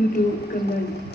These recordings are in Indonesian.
duduk kembali.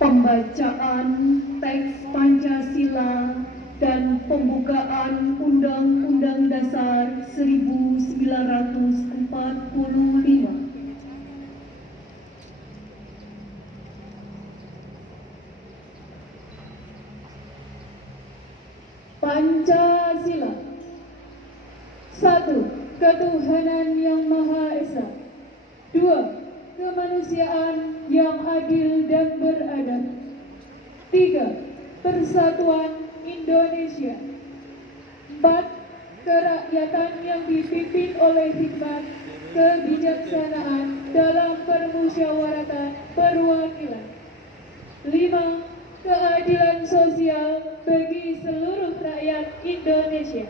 Pembacaan teks Pancasila dan pembukaan Undang-Undang Dasar 1945. Pancasila. 1. Ketuhanan yang Maha Esa. 2. Kemanusiaan yang adil dan beradab. 3. Persatuan Indonesia. 4. Kerakyatan yang dipimpin oleh hikmat, kebijaksanaan dalam permusyawaratan perwakilan. 5. Keadilan sosial bagi seluruh rakyat Indonesia.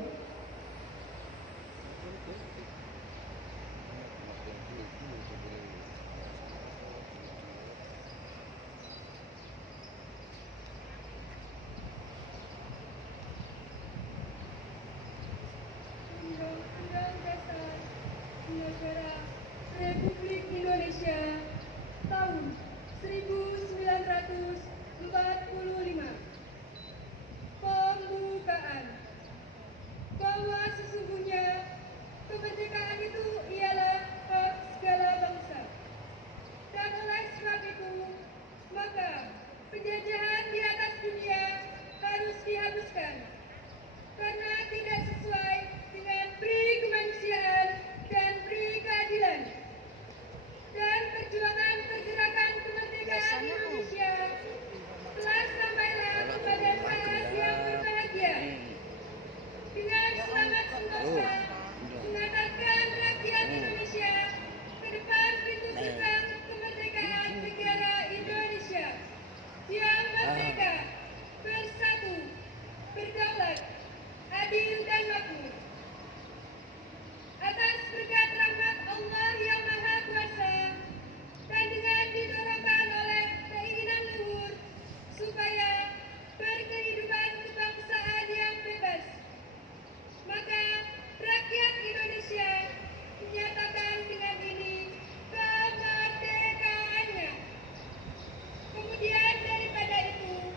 Undang-Undang Dasar Negara Republik Indonesia tahun 1945. Pembukaan. Bahwa sesungguhnya kemerdekaan itu ialah hak segala bangsa. Dan oleh sebab itu, maka penjajahan di atas dunia harus dihapuskan karena tidak sesuai dengan pri kemanusiaan dan pri keadilan. Dan perjuangan pergerakan kemerdekaan Indonesia telah sampailah kepada saat yang berbahagia. Dengan selamat sentosa mengantarkan rakyat Indonesia ke depan pintu gerbang kemerdekaan negara Indonesia yang merdeka, bersatu, berdaulat, adil dan makmur. Atas berkat rahmat Allah yang Maha Kuasa dan dengan didorongkan oleh keinginan luhur supaya berkehidupan kebangsaan yang bebas, maka rakyat Indonesia menyatakan dengan ini kemerdekaannya. Kemudian daripada itu,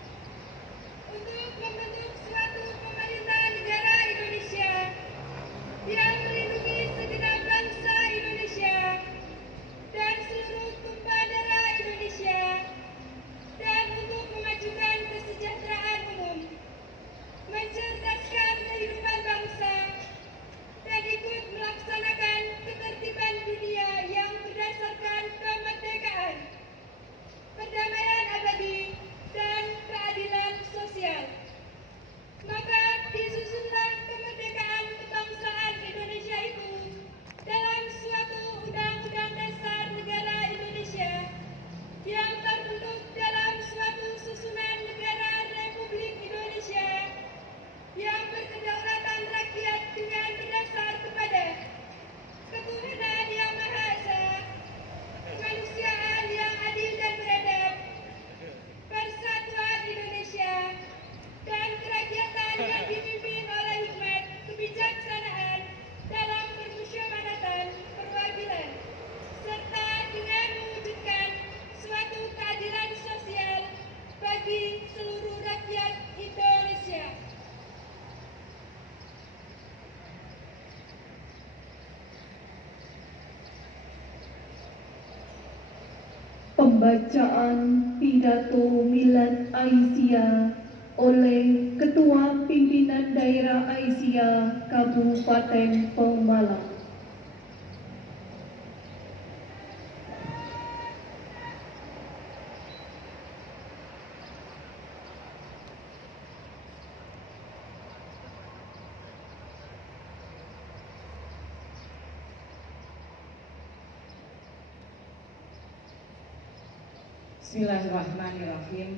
untuk membentuk suatu pemerintah negara Indonesia yang melindungi segenap bangsa Indonesia dan seluruh tumpah darah Indonesia, dan untuk memajukan kesejahteraan umum, mencerdaskan kehidupan bangsa, dan ikut melaksanakan ketertiban dunia yang berdasarkan kemerdekaan, perdamaian abadi, dan keadilan sosial. Maka disusunlah kemerdekaan kebangsaan Indonesia itu dalam suatu Undang-Undang Dasar Negara Indonesia yang terbentuk dalam suatu susunan negara Republik Indonesia yang berkedaulatan rakyat dengan berdasar kepada ketuhanan yang Maha Esa, kemanusiaan yang adil dan beradab, persatuan Indonesia, dan kerakyatan yang dipimpin oleh hikmat kebijaksanaan dalam permusyawaratan perwakilan, serta dengan mewujudkan suatu keadilan sosial bagi seluruh rakyat Indonesia. Pembacaan pidato Milad Aisyah oleh Ketua Pimpinan Daerah Aisyah Kabupaten Pemalang. Bismillahirrahmanirrahim.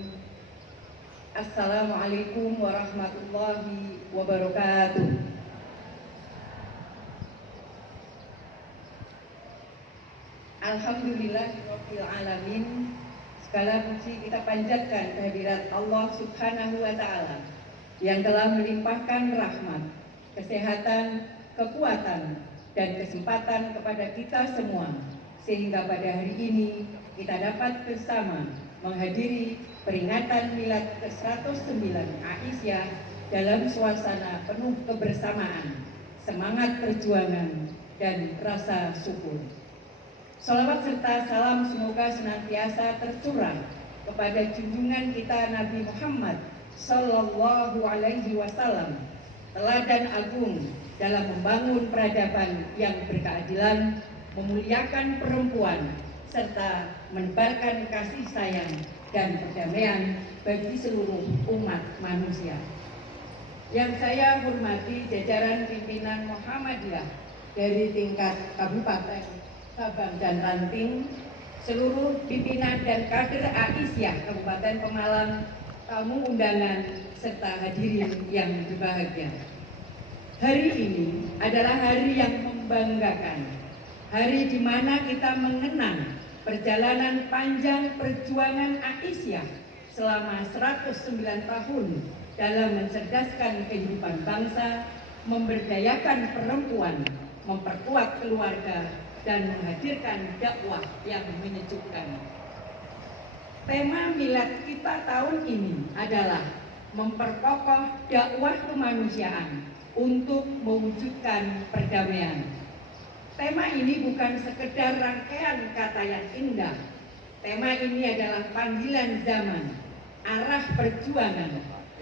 Assalamualaikum warahmatullahi wabarakatuh. Alhamdulillahirabbil alamin. Segala puji kita panjatkan kehadirat Allah Subhanahu wa taala yang telah melimpahkan rahmat, kesehatan, kekuatan, dan kesempatan kepada kita semua sehingga pada hari ini kita dapat bersama menghadiri peringatan milad ke-109 Aisyah dalam suasana penuh kebersamaan, semangat perjuangan, dan rasa syukur. Salawat serta salam semoga senantiasa tercurah kepada junjungan kita Nabi Muhammad Sallallahu Alaihi Wasallam, teladan agung dalam membangun peradaban yang berkeadilan, memuliakan perempuan, serta menebarkan kasih sayang dan perdamaian bagi seluruh umat manusia. Yang saya hormati jajaran pimpinan Muhammadiyah dari tingkat kabupaten Sabang dan Ranting, seluruh pimpinan dan kader Aisyah Kabupaten Pemalang, tamu undangan, serta hadirin yang berbahagia. Hari ini adalah hari yang membanggakan, hari di mana kita mengenang perjalanan panjang perjuangan Aisyah selama 109 tahun dalam mencerdaskan kehidupan bangsa, memberdayakan perempuan, memperkuat keluarga, dan menghadirkan dakwah yang menyejukkan. Tema milad kita tahun ini adalah memperkokoh dakwah kemanusiaan untuk mewujudkan perdamaian. Tema ini bukan sekedar rangkaian kata yang indah. Tema ini adalah panggilan zaman, arah perjuangan,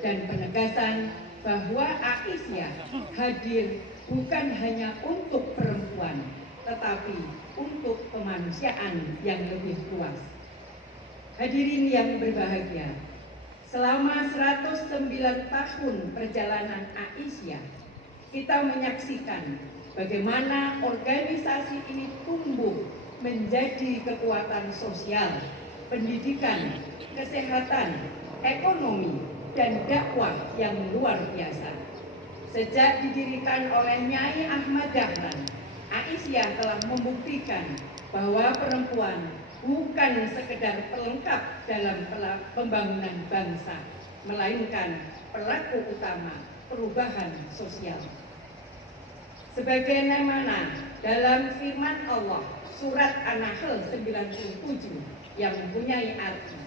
dan penegasan bahwa Aisyah hadir bukan hanya untuk perempuan, tetapi untuk kemanusiaan yang lebih luas. Hadirin yang berbahagia, selama 109 tahun perjalanan Aisyah, kita menyaksikan bagaimana organisasi ini tumbuh menjadi kekuatan sosial, pendidikan, kesehatan, ekonomi, dan dakwah yang luar biasa. Sejak didirikan oleh Nyai Ahmad Dahlan, Aisyah telah membuktikan bahwa perempuan bukan sekedar pelengkap dalam pembangunan bangsa, melainkan pelaku utama perubahan sosial. Sebagaimana dalam firman Allah surat An-Nahl 97 yang mempunyai arti,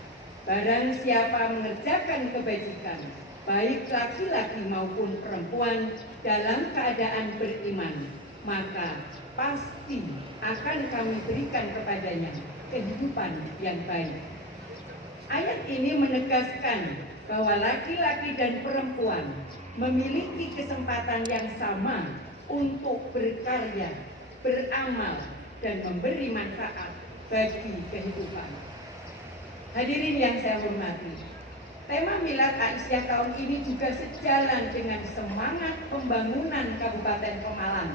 barang siapa mengerjakan kebajikan, baik laki-laki maupun perempuan dalam keadaan beriman, maka pasti akan kami berikan kepadanya kehidupan yang baik. Ayat ini menegaskan bahwa laki-laki dan perempuan memiliki kesempatan yang sama untuk berkarya, beramal, dan memberi manfaat bagi kehidupan. Hadirin yang saya hormati, tema milad Aisyah tahun ini juga sejalan dengan semangat pembangunan Kabupaten Pemalang,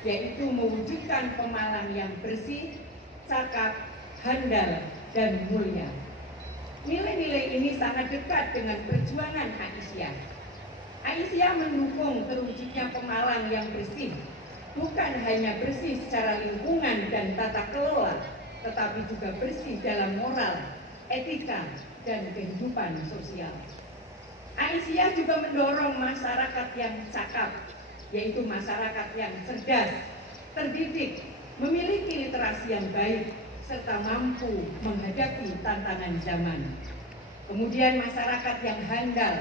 yaitu mewujudkan Pemalang yang bersih, cakap, handal, dan mulia. Nilai-nilai ini sangat dekat dengan perjuangan Aisyah. Aisyah mendukung terwujudnya Pemalang yang bersih, bukan hanya bersih secara lingkungan dan tata kelola, tetapi juga bersih dalam moral, etika, dan kehidupan sosial. Aisyah juga mendorong masyarakat yang cakap, yaitu masyarakat yang cerdas, terdidik, memiliki literasi yang baik, serta mampu menghadapi tantangan zaman. Kemudian masyarakat yang handal,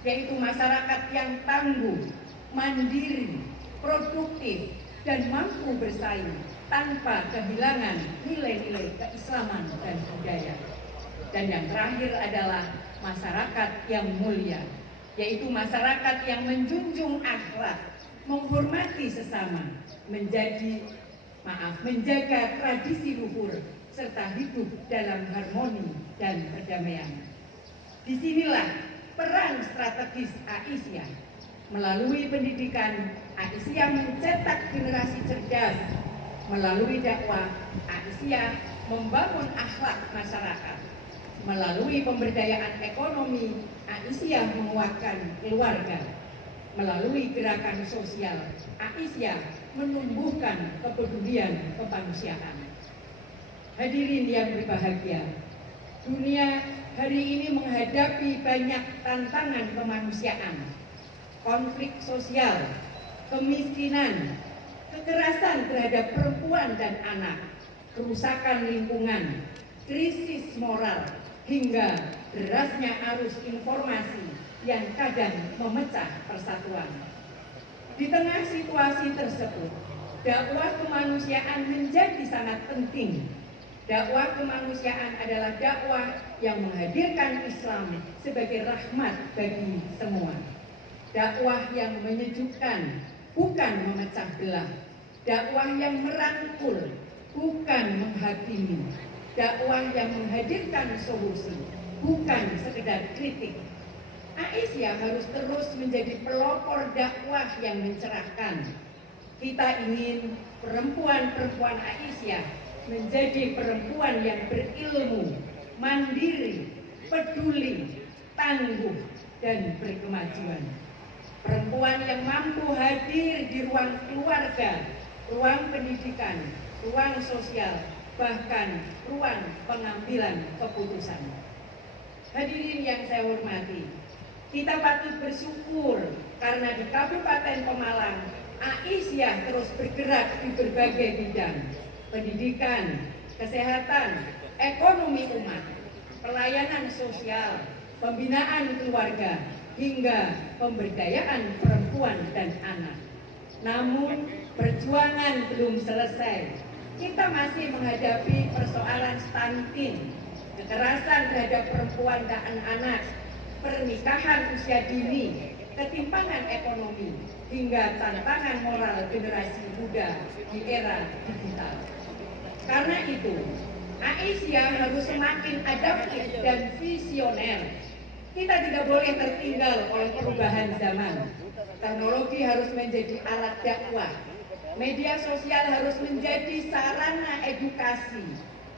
yaitu masyarakat yang tangguh, mandiri, produktif, dan mampu bersaing tanpa kehilangan nilai-nilai keislaman dan budaya. Dan yang terakhir adalah masyarakat yang mulia, yaitu masyarakat yang menjunjung akhlak, menghormati sesama, menjaga tradisi luhur, serta hidup dalam harmoni dan perdamaian. Disinilah peran strategis Aisyah. Melalui pendidikan, Aisyah mencetak generasi cerdas. Melalui dakwah, Aisyah membangun akhlak masyarakat. Melalui pemberdayaan ekonomi, Aisyah menguatkan keluarga. Melalui gerakan sosial, Aisyah menumbuhkan kepedulian kemanusiaan. Hadirin yang berbahagia, dunia hari ini menghadapi banyak tantangan kemanusiaan, konflik sosial, kemiskinan, kekerasan terhadap perempuan dan anak, kerusakan lingkungan, krisis moral, hingga derasnya arus informasi yang kadang memecah persatuan. Di tengah situasi tersebut, dakwah kemanusiaan menjadi sangat penting. Dakwah kemanusiaan adalah dakwah yang menghadirkan Islam sebagai rahmat bagi semua. Dakwah yang menyejukkan, bukan memecah belah. Dakwah yang merangkul, bukan menghakimi. Dakwah yang menghadirkan solusi, bukan sekedar kritik. Aisyah harus terus menjadi pelopor dakwah yang mencerahkan. Kita ingin perempuan-perempuan Aisyah menjadi perempuan yang berilmu, mandiri, peduli, tangguh, dan berkemajuan. Perempuan yang mampu hadir di ruang keluarga, ruang pendidikan, ruang sosial, bahkan ruang pengambilan keputusan. Hadirin yang saya hormati, kita patut bersyukur karena di Kabupaten Pemalang, Aisyah terus bergerak di berbagai bidang: pendidikan, kesehatan, ekonomi umat, pelayanan sosial, pembinaan keluarga, hingga pemberdayaan perempuan dan anak. Namun, perjuangan belum selesai. Kita masih menghadapi persoalan stunting, kekerasan terhadap perempuan dan anak, pernikahan usia dini, ketimpangan ekonomi, hingga tantangan moral generasi muda di era digital. Karena itu, Aisyah harus semakin adaptif dan visioner. Kita tidak boleh tertinggal oleh perubahan zaman. Teknologi harus menjadi alat dakwah. Media sosial harus menjadi sarana edukasi.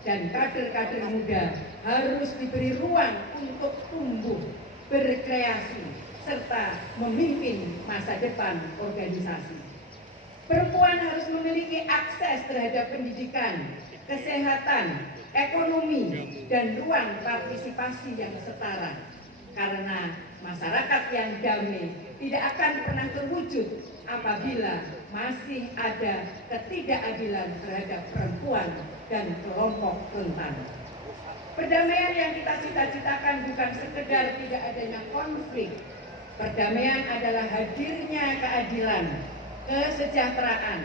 Dan kader-kader muda harus diberi ruang untuk tumbuh, berkreasi, serta memimpin masa depan organisasi. Perempuan harus memiliki akses terhadap pendidikan, kesehatan, ekonomi, dan ruang partisipasi yang setara. Karena masyarakat yang damai tidak akan pernah terwujud apabila masih ada ketidakadilan terhadap perempuan dan kelompok rentan. Perdamaian yang kita cita-citakan bukan sekedar tidak adanya konflik. Perdamaian adalah hadirnya keadilan, kesejahteraan,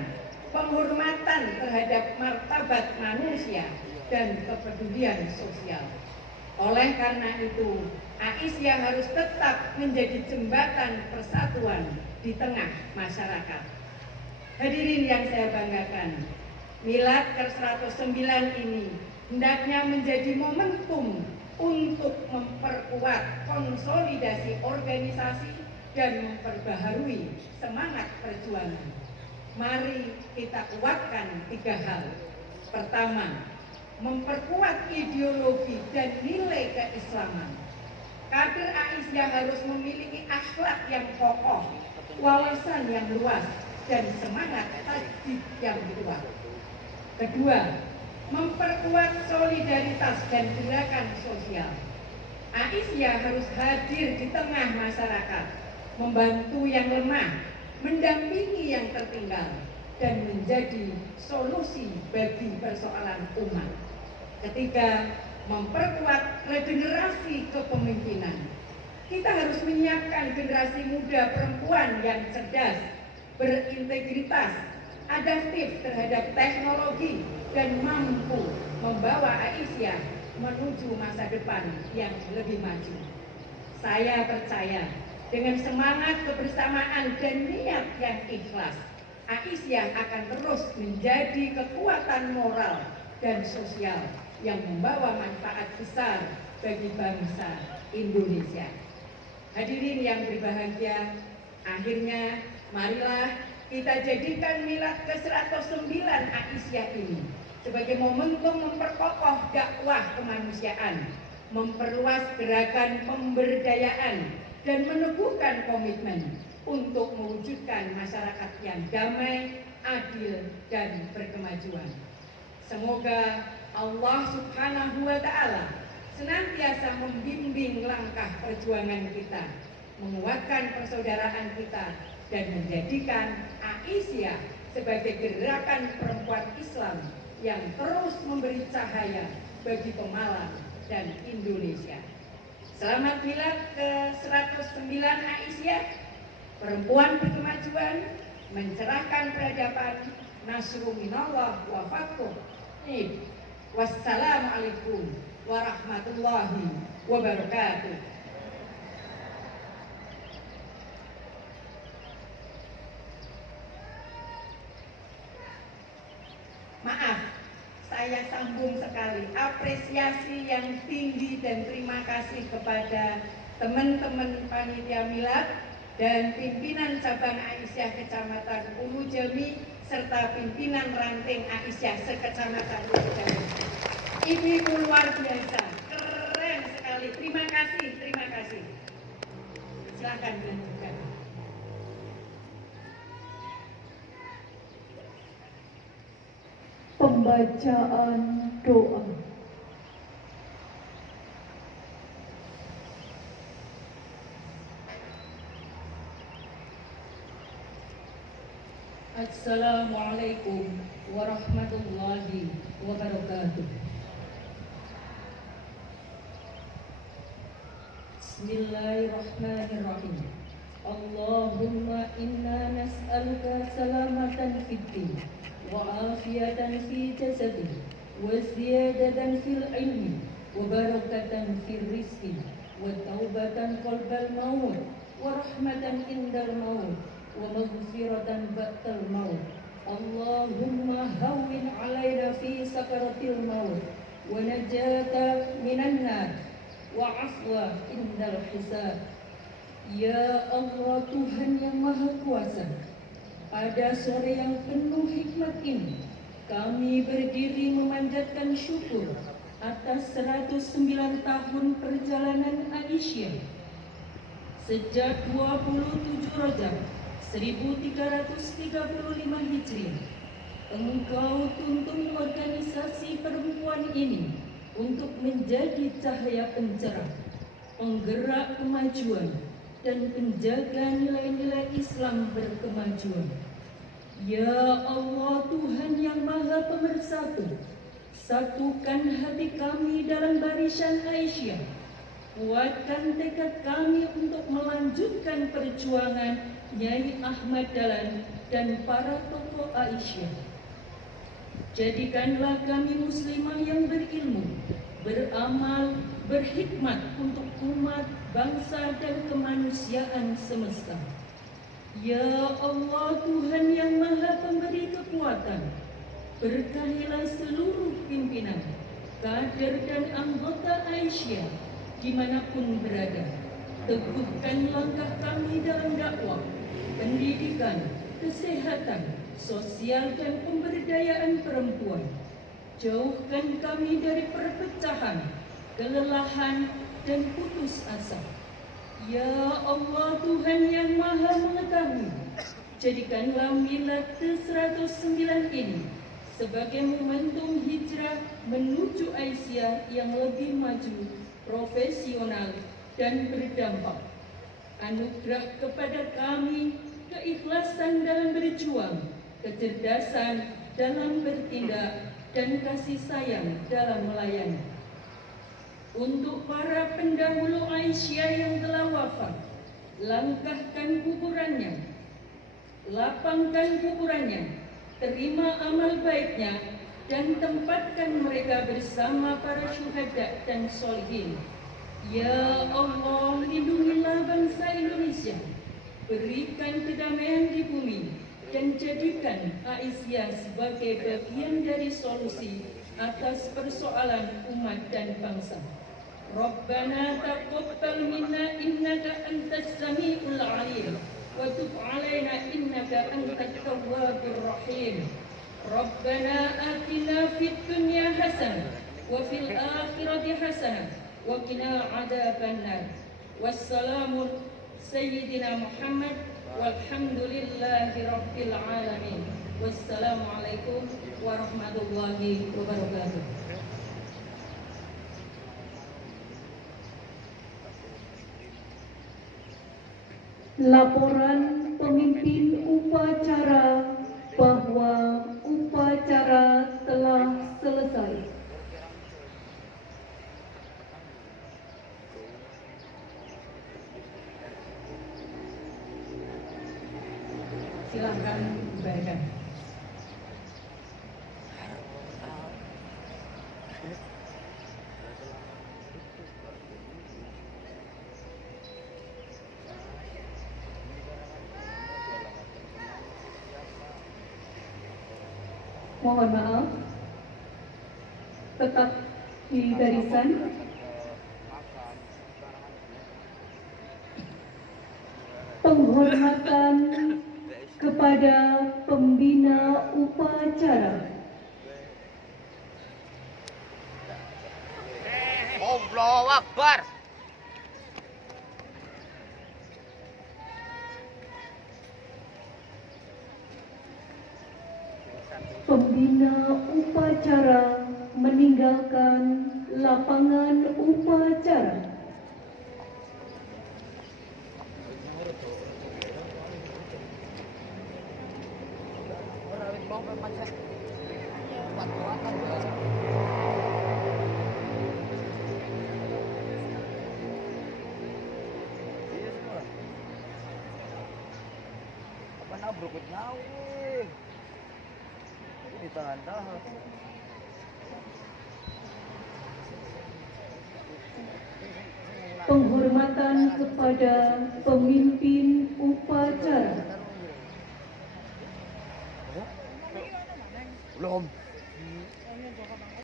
penghormatan terhadap martabat manusia, dan kepedulian sosial. Oleh karena itu, Aisyah harus tetap menjadi jembatan persatuan di tengah masyarakat. Hadirin yang saya banggakan, Milad ke-109 ini hendaknya menjadi momentum untuk memperkuat konsolidasi organisasi dan memperbaharui semangat perjuangan. Mari kita kuatkan 3 hal. Pertama, memperkuat ideologi dan nilai keislaman. Kader Aisyah harus memiliki akhlak yang kokoh, wawasan yang luas, dan semangat tajdid yang kuat. Kedua, memperkuat solidaritas dan gerakan sosial. Aisyah harus hadir di tengah masyarakat, membantu yang lemah, mendampingi yang tertinggal, dan menjadi solusi bagi persoalan umat. Ketiga, memperkuat regenerasi kepemimpinan. Kita harus menyiapkan generasi muda perempuan yang cerdas, berintegritas, adaptif terhadap teknologi, dan mampu membawa Aisyah menuju masa depan yang lebih maju. Saya percaya dengan semangat kebersamaan dan niat yang ikhlas, Aisyah akan terus menjadi kekuatan moral dan sosial yang membawa manfaat besar bagi bangsa Indonesia. Hadirin yang berbahagia, akhirnya marilah kita jadikan Milad ke-109 Aisyah ini sebagai momentum memperkokoh dakwah kemanusiaan, memperluas gerakan pemberdayaan, dan meneguhkan komitmen untuk mewujudkan masyarakat yang damai, adil, dan berkemajuan. Semoga Allah Subhanahu wa Ta'ala senantiasa membimbing langkah perjuangan kita, menguatkan persaudaraan kita, dan menjadikan Aisyah sebagai gerakan perempuan Islam yang terus memberi cahaya bagi Pemalang dan Indonesia. Selamat milad ke-109 Aisyah, perempuan berkemajuan, mencerahkan peradaban, nasru minallah wa fathuh. Wassalamualaikum warahmatullahi wabarakatuh. Maaf, saya sambung sekali. Apresiasi yang tinggi dan terima kasih kepada teman-teman panitia milad dan pimpinan cabang Aisyah Kecamatan Ulu Jami serta pimpinan ranting Aisyah sekecamatan Ulu Jami. Ibu luar biasa, keren sekali. Terima kasih, terima kasih. Silakan dilanjutkan. Pembacaan doa. Assalamualaikum warahmatullahi wabarakatuh. Bismillahirrahmanirrahim. Allahumma inna nas'aluka salamatan fid din wa afiyatan fi jasadi wa ziyadatan fil ilmi wa barakatan fil rizqi wa taubatan qalbal maut wa rahmatan indal maut wa maghfiratan ba'dal maut. Allahumma hawwin 'alaina fi sakaratil maut wa najata minan nar wa 'afwa indal hisab. Ya Allah, Tuhan yang Maha Kuasa, pada sore yang penuh hikmat ini, kami berdiri memanjatkan syukur atas 109 tahun perjalanan Aisyah. Sejak 27 Rajab 1335 Hijriah, Engkau tuntun organisasi perempuan ini untuk menjadi cahaya pencerah, penggerak kemajuan, dan penjaga nilai-nilai Islam berkemajuan. Ya Allah, Tuhan yang Maha Pemersatu, satukan hati kami dalam barisan Aisyah. Kuatkan tekad kami untuk melanjutkan perjuangan Nyai Ahmad Dahlan dan para tokoh Aisyah. Jadikanlah kami muslimah yang berilmu, beramal, berhikmat untuk umat, bangsa, dan kemanusiaan semesta. Ya Allah, Tuhan yang Maha Pemberi kekuatan, berkahilah seluruh pimpinan, kader, dan anggota Aisyah dimanapun berada. Teguhkan langkah kami dalam dakwah, pendidikan, kesehatan, sosial, dan pemberdayaan perempuan. Jauhkan kami dari perpecahan, kelelahan, dan putus asa. Ya Allah, Tuhan yang Maha Mengetahui, jadikanlah milad ke-109 ini sebagai momentum hijrah menuju Aisyah yang lebih maju, profesional, dan berdampak. Anugerah kepada kami keikhlasan dalam berjuang, kecerdasan dalam bertindak, dan kasih sayang dalam melayani. Untuk para pendahulu Aisyah yang telah wafat, langkahkan kuburannya, lapangkan kuburannya, terima amal baiknya, dan tempatkan mereka bersama para syuhada dan sholihin. Ya Allah, lindungilah bangsa Indonesia, berikan kedamaian di bumi, dan jadikan Aisyah sebagai bagian dari solusi atas persoalan umat dan bangsa. Rabbana taqabbal minna innaka antas samiul alim wa tub alaina innaka antat tawwabur rahim. Rabbana atina fid dunya hasanah wa fil akhirati hasanah وقنا عذاب النار. والسلام سيدنا محمد والحمد لله رب العالمين. والسلام عليكم warahmatullahi wabarakatuh. Laporan pemimpin upacara bahwa upacara telah selesai. Silakan dibacakan. Mohon maaf, tetap di barisan. Penghormatan kepada pembina upacara. Allahu Akbar. Pembina upacara meninggalkan lapangan upacara. Apa na berukut nawi? Ditahan-tahan. Penghormatan kepada pemimpin upacara. Belum.